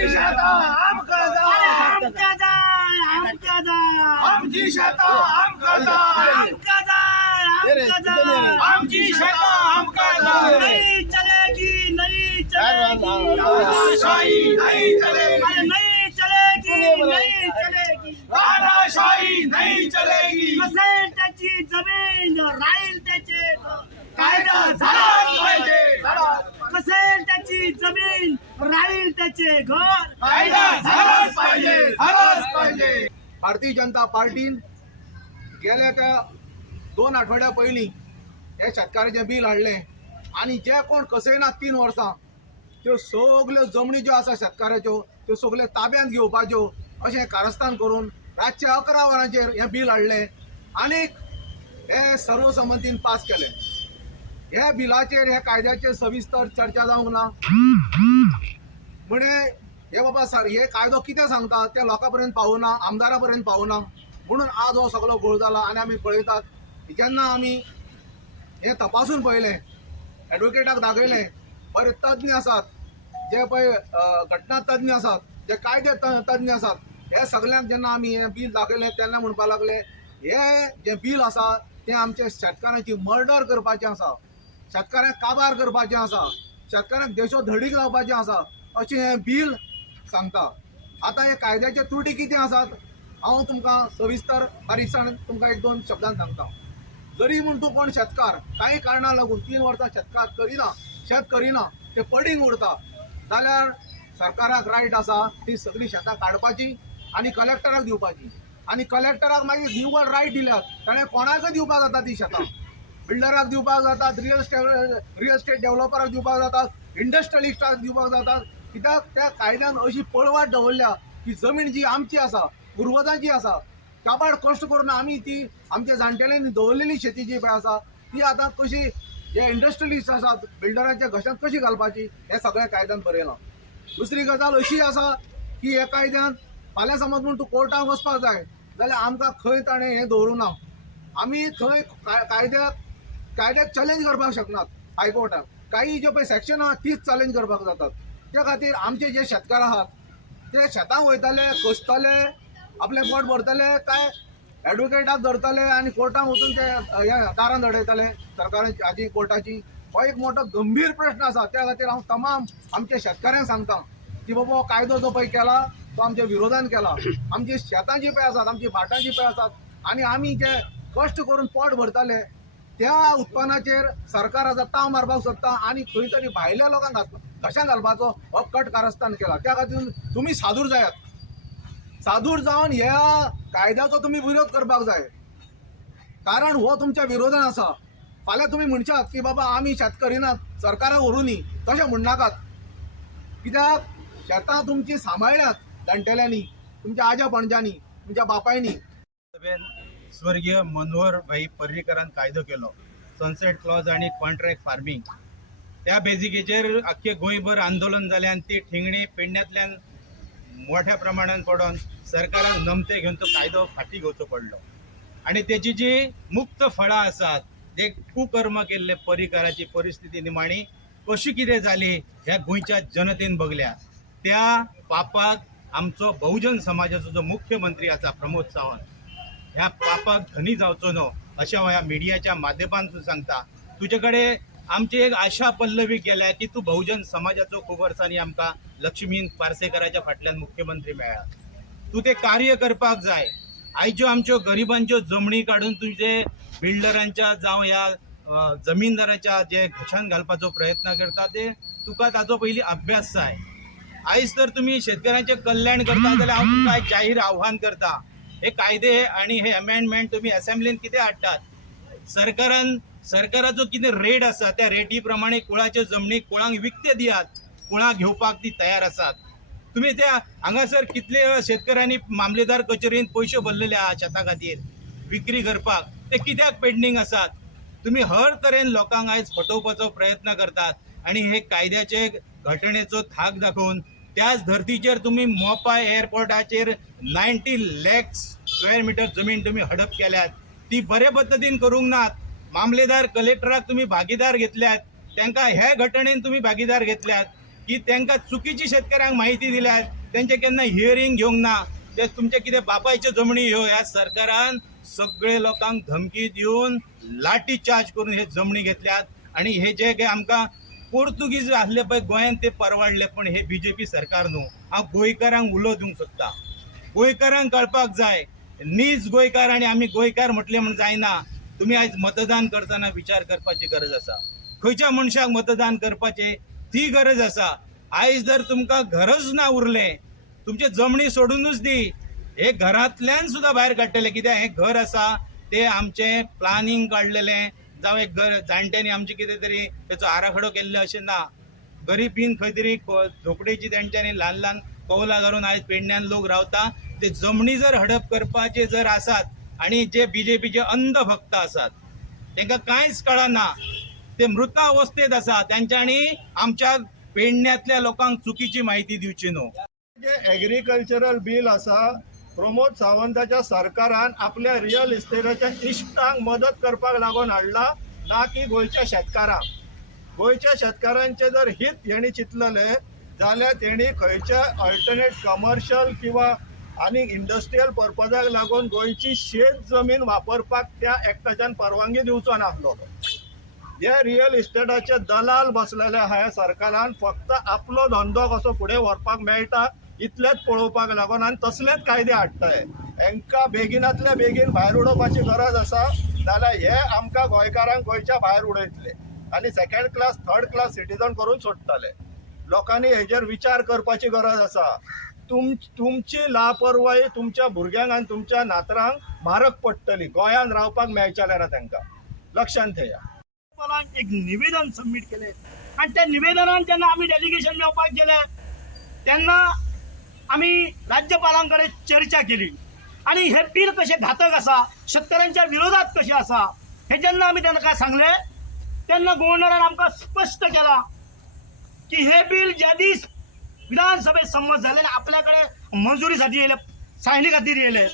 आमची शेता आमका जाय, आमका जाय, आमका जाय, आमची शेता आमका जाय, आमका जाय, आमका जाय, आमची शेता आमका जाय. नहीं चलेगी, नहीं चलेगी, तानाशाही नहीं चलेगी, अरे नहीं चलेगी, नहीं चलेगी. तानाशाही नहीं चलेगी. कसेल त्याची जमीन राहील त्याचे घर. कायदा झालाच पाहिजे, कसेल त्याची जमीन राहील त्याचे घर. कायदा झालाच पाहिजे, झालाच पाहिजे. भारतीय जनता पार्टीन गेल्या त्या 2 आठवड्या पयलीं हे शेतकाराचें बील हाडलें आनी जे कोण कसयनात 3 वर्सां त्यो सगल्यो जमनी ज्यो आसा शेतकाराच्यो त्यो सगल्यो ताब्यांत घेवपाच्यो अशें कारस्थान करून रातचे 11 वरांचेर हें बील हाडलें आनीक हे सर्वसंमतीन पास केलें. ह्या बिलाचेर ह्या कायद्याचेर सविस्तर चर्चा जावंक ना म्हणे हे बाबा सर हे कायदो कितें सांगता ते लोकां पर्यंत पावना, आमदारां पर्यंत पावना म्हणून आज हो सगळो घोळ जाला. आनी आमी पळयतात जेन्ना आमी हे तपासून पळयलें, एडवोकेटाक दाखयलें, बरे तज्ञ आसात जे पळय घटना तज्ञ आसात, जे कायदे तज्ञ आसात, हे सगळ्यांक जेन्ना आमी हें बील दाखयलें तेन्ना म्हणपाक लागले हे जें बील आसा तें आमच्या शेतकारांची मर्डर करपाचें आसा, शेतकारांक काबार करपाचें आसा, शेतकारांक देशो धडीक लावपाचें आसा अशें हें बील सांगता. आतां हे कायद्याचे त्रुटी कितें आसात हांव तुमकां सविस्तर बारीकसाण तुमकां 1-2 शब्दांत सांगता. जरी म्हूण तूं कोण शेतकार कांय कारणां लागून 3 वर्सां शेत करिना ते पडींग उरता जाल्यार सरकाराक रायट आसा ती सगळीं शेतां काडपाची आनी कलेक्टराक दिवपाची. आनी कलेक्टराक मागीर निवड रायट दिल्यात ताणें कोणाकय दिवपाक जाता ती शेतां. बिल्डराक दिवपाक जातात, रियल एस्टेट डेव्हलपराक दिवपाक जातात, इंडस्ट्रियलिस्टाक दिवपाक जातात. कित्याक त्या कायद्यान अशी पळवाट दवरल्या की जमीन जी आमची आसा, पुर्वजांची आसा, काबाड कश्ट करून आमी ती आमच्या जाणटेल्यांनी दवरलेली शेती जी पळय आसा ती आतां कशी जे इंडस्ट्रियलिस्ट आसात बिल्डरांच्या घशांत कशी घालपाची हे सगळ्या कायद्यान बरयलां. दुसरी गजाल अशी आसा की हे कायद्यान फाल्यां समज म्हूण तूं कोर्टाक वचपाक जाय जाल्यार आमकां खंय ताणें हें दवरूं ना. आमी थंय कायद्याक चॅलेंज करपाक शकनात हायकोर्टाक. काही जे पळय सेक्शन आहा तीच चॅलेंज करपाक जातात. त्या खातीर आमचे जे शेतकार आहात ते शेतांक वयतले, कसतले, आपलें पोट भरतले काय एडवोकेटाक धरतले आनी कोर्टाक वचून ते दारान धडयतले सरकाराची हाजी कोर्टाची. हो एक मोठो गंभीर प्रश्न आसा. त्या खातीर हांव तमाम आमच्या शेतकाऱ्यांक सांगता की बाबा हो कायदो जो पळय केला तो आमच्या विरोधान केला. आमची शेतां जी पळय आसात, आमची भाटां जी पळय आसात आनी आमी जे कश्ट करून पोट भरतले त्या उत्पन्नाचेर सरकार आतां ताव मारपाक सोदता आनी खंय तरी भायल्या लोकांक घशांत घालपाचो हो कट कारस्थान केला. त्या खातीर तुमी सादूर जायात. सादूर जावन ह्या कायद्याचो तुमी विरोध करपाक जाय कारण हो तुमच्या विरोधान आसा. फाल्यां तुमी म्हणशात की बाबा आमी शेतकरी नात, सरकाराक व्हरूनी, तशें म्हणनाकात. कित्याक शेतां तुमची सांबाळ्ळ्यात जाणटेल्यांनी, तुमच्या आज्या पणज्यांनी, तुमच्या बापायनी. स्वर्गीय मनोहर भाई पर्रीकरान कायदो केलो सनसेट क्लॉज आणि कॉन्ट्रॅक्ट फार्मिंग. त्या बेजिकेचेर अख्खे गोंयभर आंदोलन जालें आनी ती ठिंगणी पेडण्यातल्यान मोठ्या प्रमाणात पडून सरकाराक नमते घेवन तो कायदो फाटी घेवचो पडलो. आणि त्याची जी मुक्त फळां आसात, जे कुकर्म केल्ले पर्रीकराची परिस्थिती निमाणी कशी कितें जाली ह्या गोंयच्या जनतेन बघल्या. त्या पापाक आमचो बहुजन समाजाचो जो मुख्यमंत्री आसा प्रमोद सावंत ह्या पापाक धनी जावचो न्हू अशें हांव ह्या मिडियाच्या माध्यमांतून सांगता. तुजे कडेन आमची एक आशा पल्लवी केल्या की तूं बहुजन समाजाचो खूब वर्सांनी आमकां लक्ष्मीन पार्सेकराच्या फाटल्यान मुख्यमंत्री मेळ्ळा. तूं तें कार्य करपाक जाय. आयच्यो आमच्यो गरिबांच्यो जमनी काडून तुजे बिल्डरांच्या जावं ह्या जमीनदाराच्या जे घशान घालपाचो प्रयत्न करता ते तुका ताचो पयलीं अभ्यास जाय. आयज तर तुमी शेतकऱ्यांचें कल्याण करता जाल्यार हांव तुमकां आयज जाहीर आव्हान करता हे कायदे आणि हे अमेंडमेंट तुम्ही असेंब्लीन कितें हाडटात. सरकाराचो कितें रेट आसा त्या रेटी प्रमाणे कुळाच्यो जमनी कुळांक विकते दियात. कुळां घेवपाक ती तयार आसात. तुम्ही त्या हांगासर कितले शेतकऱ्यांनी मामलेदार कचेरीन पयशे भरलेले आहा शेता खातीर विक्री करपाक, ते कित्याक पेंडिंग आसात. तुम्ही हर तरेन लोकांक आयज फटोवपाचो प्रयत्न करतात आणि हे कायद्याचे घटनेचो थाक दाखोवन त्याच धर्तीचेर तुम्ही मोपा एअरपोर्टाचेर 90 लाख स्क्वेअर मीटर जमीन तुम्ही हडप केल्यात. ती बरे पद्धतीन करूंक नात. मामलेदार कलेक्टराक तुम्ही भागीदार घेतल्यात, तांकां ह्या घटनेन तुम्ही भागीदार घेतल्यात की त्यांना चुकीची शेतकऱ्यांक माहिती दिल्या, त्यांचे केन्ना हियरिंग घेवंक ना, ते तुमचे कितें बापायच्यो जमनी ह्यो ह्या सरकारान सगळे लोकांक धमकी दिवन लाठी चार्ज करून हे जमनी घेतल्यात. आणि हे जे काही आमकां पोर्तुगीज आसले पळय गोंयांत ते परवडले, पण हे बीजेपी सरकार न्हू. हांव गोंयकारांक उलो दिवंक सोदता. गोंयकारांक कळपाक जाय, नीज गोंयकार आनी आमी गोंयकार म्हटले म्हण जायना. तुम्ही आयज मतदान करतना विचार करपाची गरज आसा. खंयच्या मनशाक मतदान करपाचे ती गरज आसा. आयज जर तुमकां घरच ना उरलें, तुमचे जमनी सोडूनच दी, हे घरांतल्यान सुद्दां भायर काडटले. कित्याक हे घर आसा ते आमचे प्लानिंग काडलेले, जावं एक घर जाणट्यांनी आमचे कितें तरी तेचो आराखडो केल्लो अशें ना. गरीबीन खंय तरी झोपडेची तेंच्यांनी ल्हान ल्हान कौलां घालून आयज पेडण्यान लोक रावता. ते जमनी जर हडप करपाचे जर आसात आनी जे बीजेपीचे अंध भक्त आसात तांकां कांयच कळना, ते मृता अवस्थेत आसा, तेंच्यांनी आमच्या पेडण्यातल्या लोकांक चुकीची म्हायती दिवची न्हू. जे एग्रीकल्चरल बिल आसा, प्रमोद सावंताच्या सरकारान आपल्या रियल इस्टेटाच्या इश्टांक मदत करपाक लागून हाडला, ना की गोंयच्या शेतकारांक. गोंयच्या शेतकारांचे जर हित हेणी चिंतलेले जाल्यार तेणी खंयच्या अल्टरनेट कमर्शियल किंवा आनी इंडस्ट्रियल पर्पजाक लागून गोंयची शेत जमीन वापरपाक त्या एक्टाच्यान परवानगी दिवचो नासलो. हे रियल इस्टेटाचे दलाल बसलेले ह्या सरकारान फक्त आपलो धंदो कसो फुडें व्हरपाक मेळटा इतलेंच पळोवपाक लागून आनी तसलेच कायदे हाडटाय. हांकां बेगिनांतल्या बेगीन भायर उडोवपाची गरज आसा, नाल्यार हे आमकां गोंयकारांक गोंयच्या भायर उडयतले आनी second class third class citizen करून सोडटले. लोकांनी हेजेर विचार करपाची गरज आसा. तुमची लापरवाही तुमच्या भुरग्यांक आनी तुमच्या नातरांक म्हारग पडटली. गोंयांत रावपाक मेळचलें ना तांकां, लक्षांत ठेया. एक निवेदन सबमिट केले आणि त्या निवेदनान जेन्ना आम्ही डेलिगेशन मेळपाक गेले तेन्ना आम्ही राज्यपालांकडे चर्चा केली आणि हे बिल कसे घातक आसा, शेतकऱ्यांच्या विरोधात कसे आसा हे जेन्ना आम्ही त्यांना काय सांगले तेन्ना गव्हर्नरान आमकां स्पष्ट केला की हे बिल ज्या दीस विधानसभेत संमत झाले आणि आपल्याकडे मंजुरीसाठी येले, सायनी खातीर येले,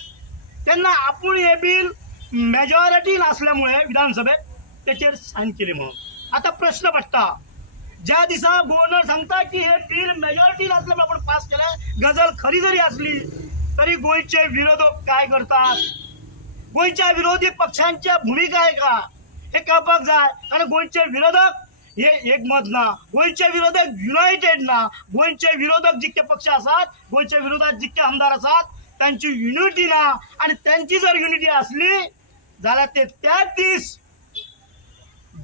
तेन्ना आपूण हे बिल मेजॉरिटी नसल्यामुळे विधानसभेत त्याचेर सायन केली म्हणून. आता प्रश्न पडटा, ज्या दिसा गव्हर्नर सांगता की हे बिल मेजॉरिटी नसल्यामुळे आपण पास केलं, गजल खरी जरी असली तरी गोंयचे विरोधक काय करतात, गोंयच्या विरोधी पक्षांच्या भूमिका आहे का हे कळपाक जाय. कारण गोंयचे विरोधक हे एकमत ना, गोंयचे विरोधक युनायटेड ना. गोंयचे विरोधक जितके पक्ष असतात, गोंयच्या विरोधात जितके आमदार असतात त्यांची युनिटी ना. आणि त्यांची जर युनिटी असली जाल्यार ते त्याच दीस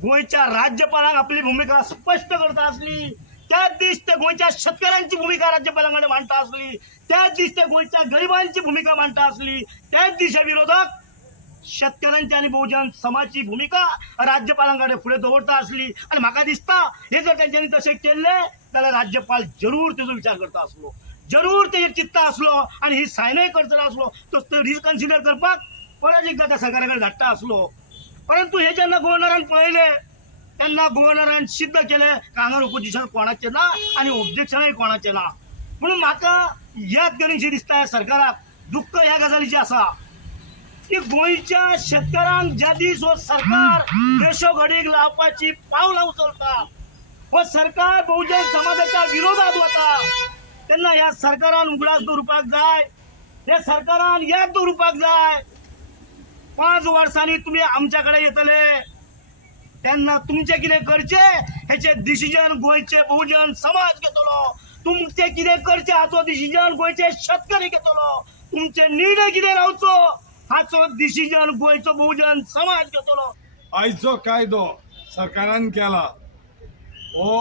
गोंयच्या राज्यपालांक आपली भूमिका स्पष्ट करता असली, त्याच दीस ते गोंयच्या शेतकऱ्यांची भूमिका राज्यपालांकडे मांडटा असली, त्याच दीस ते गोंयच्या गरिबांची भूमिका मांडटा असली, त्याच दीस हे विरोधक शेतकऱ्यांची आणि बहुजन समाजाची भूमिका राज्यपालांकडे फुडें दवरता असली. आणि म्हाका दिसता हे जर त्यांच्यानी तशें केल्ले जाल्यार राज्यपाल जरूर तेजो विचार करता असलो, जरूर तेजेर चित्ता असलो आणि ही सायनय करतलो असलो, तो रिकन्सिडर करपाक परत एकदा त्या सरकाराकडे धाडटा असलो. परंतु हे जेन्ना गव्हर्नरान पळयले तेन्ना गव्हर्नरान सिद्ध केले हांगर ओपोजिशन कोणाचे ना आणि ऑब्जेक्शनय कोणाचे ना. म्हणून म्हाका याद करूंकशी दिसता ह्या सरकाराक दुःख ह्या गजालीचे आसा की गोंयच्या शेतकऱ्यांक ज्या दीस हो सरकार देशोघडीक लावपाची पावलां उचलता, हो सरकार बहुजन समाजाच्या विरोधात वता, तेन्ना ह्या सरकारान उगडास दवरपाक जाय. ह्या सरकारान याद दवरपाक जाय 5 वर्सांनी तुम्ही आमच्याकडे येतले तेन्ना तुमचे कितें करचे हेचे डिसिजन गोंयचे बहुजन समाज घेतलो. तुमचे कितें करचे हाचो डिसिजन गोंयचे शेतकरी घेतलो. तुमचे निर्णय कितें रावचो हाचो डिसिजन गोंयचो बहुजन समाज घेतलो. आयचो कायदो सरकारान केला हो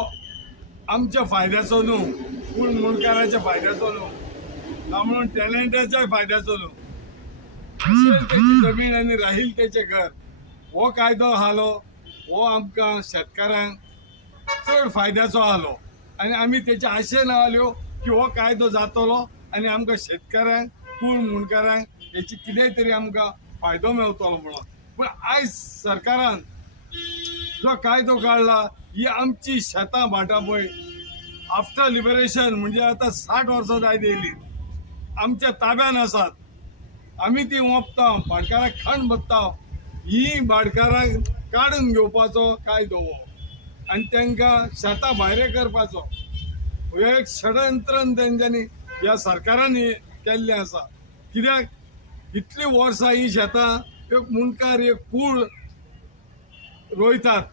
आमच्या फायद्याचो न्हू, पूण मुणकाराच्या फायद्याचो न्हू, ना म्हणून टॅलंटाच्या फायद्याचो न्हू. असेल त्याची जमीन आणि राहील त्याचे घर हो कायदो आलो हो आमकां शेतकारांक चड फायद्याचो आलो आणि आमी तेचे आशेन रावल्यो की हो कायदो जातलो आणि आमकां शेतकारांक पूण मुणकारांक हेची कितेंय तरी आमकां फायदो मेळटलो म्हणून. पूण आयज सरकारान जो कायदो काडला ही आमची शेतां भाटां पळय आफ्टर लिबरेशन म्हणजे आतां 60 वर्सां जायत येयली आमच्या ताब्यान आसात. आमी ती ओंपता, भाटकारांक खण बसता, ही भाटकारांक काडून घेवपाचो कायदो हो आणि तांकां शेतां भायरे करपाचो. हे एक षडयंत्रण तेंच्यांनी ह्या सरकारान केल्लें आसा. कित्याक इतली वर्सां ही शेतां एक मुणकार एक कूळ रोयतात,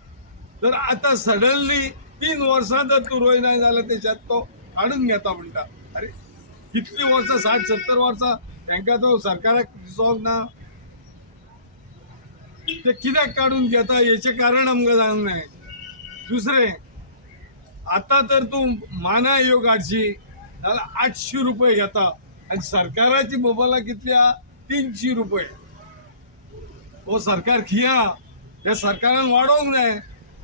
तर आतां सडनली 3 वर्सां जर तूं रोयना जाल्यार ते शेत तो हाडून घेता म्हणटा. अरे कितली वर्सां 60-70 वर्सां तांकां तो सरकाराक दिसोंक ना. ते कित्याक काढून घेता हेचे कारण आमकां जावंक जाय. दुसरें, आता तर तूं माना ह्यो काडशी जाल्यार 800 रुपये घेता आनी सरकाराची मोबायलां कितली आहा 300 रुपये. हो सरकार खिया ह्या सरकारान वाडोवंक जाय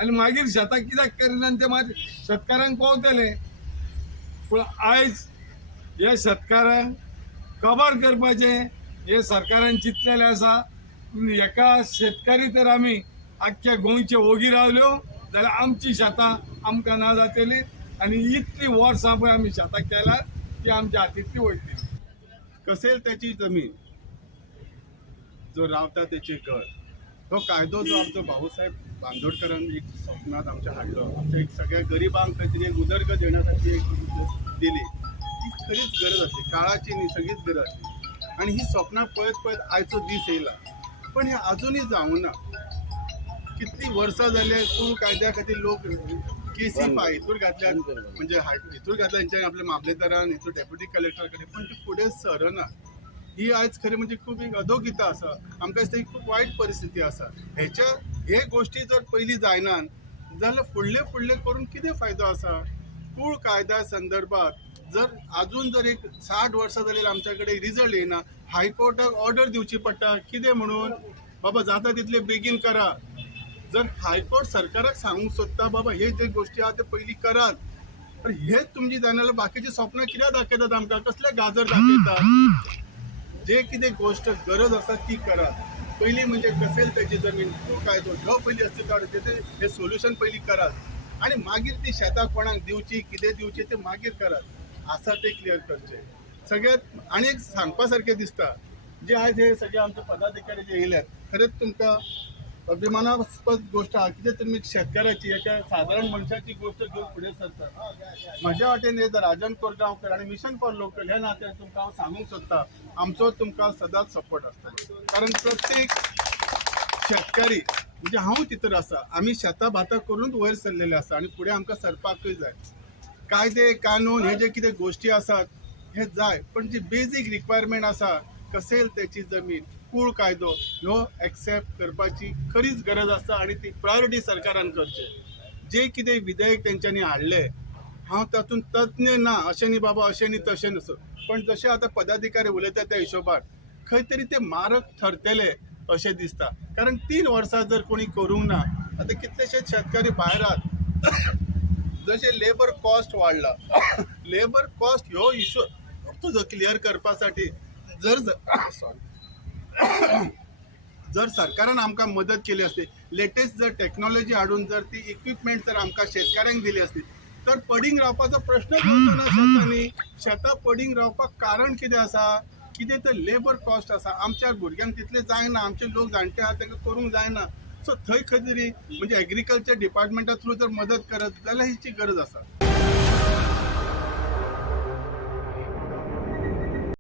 आनी मागीर शेतां कित्याक करिना ते मागीर शेतकारांक पावतले. पूण आयज ह्या शेतकारांक काबार करपाचें हे सरकारान चिंतलेलें आसा. एका शेतकरी तर आमी आख्ख्या गोंयचे ओगी रावल्यो जाल्यार आमची शेतां आमकां ना जातली आनी इतली वर्सां पळय आमी शेतां केल्यार ती आमच्या हातींतली वयतली. कसेल त्याची जमीन जो रावता त्याचे घर, तो कायदो जो आमचो भाऊसाहेब बांदोडकरान एक स्वप्नात आमच्या हाडलो, आमच्या एक सगळ्या गरिबांक खातीर एक उदरगत देण्यासाठी एक दिली. ही खरीच गरज आसली, काळाची न्ही सगळीच गरज आसली. आणि ही स्वप्नां पळयत पळयत आयचो दीस येयला, पण हे अजूनही जावना. कितली वर्सां जाले तूं कायद्या खातीर लोक केसी हितूर घातल्यात, म्हणजे हितूर घातल्या हेंच्यानी आपल्या मामलेदारान हितूर डेप्युटी कलेक्टर कडेन, पण ती फुडें सरना. ही आयज खरी म्हणजे खूब एक अधोगती आसा. आमकां दिसता ही खूब वायट परिस्थिती आसा. हे गोश्टी जर पयलीं जायनान जाल्यार फुडले करून कितें फायदो आसा. कूळ कायद्या संदर्भात जर अजून जर एक 60 वर्सां जाल्यार आमच्या कडेन रिजल्ट येयना, हायकोर्टाक ऑर्डर दिवची पडटा. कितें म्हणून बाबा जाता तितले बेगीन करा. जर हायकोर्ट सरकाराक सांगूंक सोदता बाबा हे जे गोश्टी आहा ते पयलीं करात, पण हेच तुमची जायना बाकीची स्वप्नां कित्याक दाखयतात आमकां, कसले गाजर दाखयतात. जे कितें गोश्ट गरज आसा ती करात. पयलीं म्हणजे कसेल त्याची जमीन तो कायदो ह्यो पयलीं अस्तित्वात हे सोल्युशन पयलीं करात आनी मागीर ती शेतां कोणाक दिवची कितें दिवची ते मागीर करात. आसा ते क्लियर करचे. सगळ्यात आनी एक सांगपा सारकें दिसता, जे आयज हे सगळे आमचे पदाधिकारी जे येयल्यात, खरेंच तुमकां अभिमानास्पद गोष्ट आहा. कितें तुमी शेतकाराची एका सादारण मनशाची गोष्ट घेवन फुडें सरतात. म्हज्या वाटेन हे राजन कोरगांवकर आनी मिशन फॉर लोकल ह्या नात्यान तुमकां हांव सांगूंक सोदता, आमचो तुमकां सदांच सपोर्ट आसतलो. कारण प्रत्येक शेतकारी म्हणजे हांव तितर आसा, आमी शेतां भातां करूनच वयर सरलेले आसा आनी फुडें आमकां सरपाकूय जाय. कायदे कानून हे जे कितें गोश्टी आसात हे जाय, पण जी बेजीक रिक्वायरमेंट आसा कसेल त्याची जमीन कूळ कायदो ह्यो एक्सेप्ट करपाची खरीच गरज आसा आनी ती प्रायोरिटी सरकारान करचे. जे कितें विधेयक तेंच्यांनी हाडले हांव तातूंत तज्ञ ना, अशें न्ही बाबा अशें न्ही तशें नसो, पण जशें आतां पदाधिकारी उलयता त्या हिशोबान खंय तरी ते मारक ठरतले अशें दिसता. कारण 3 वर्सां जर कोणी करूंक ना, आतां कितलेशेच शेतकरी भायर आहात. जशें लेबर कॉस्ट वाडला, लेबर कॉस्ट ह्यो इशू तुजो क्लियर करपासाठी जर सरकारान आमकां मदत केली असती, लेटेस्ट जर टेक्नॉलॉजी हाडून जर ती इक्विपमेंट जर आमकां शेतकऱ्यांक दिली असती, तर पडींग रावपाचो प्रश्नच येवचो ना शेतांनी. शेतां पडींग रावपाक कारण कितें आसा, कितें तर लेबर कॉस्ट आसा. आमच्या भुरग्यांक तितले जायना, आमचे लोक जाणटे आहात तांकां करूंक जायना. सो थंय खंय तरी म्हणजे एग्रीकल्चर डिपार्टमेंटा थ्रू जर मदत करत जाल्यार हिची गरज आसा.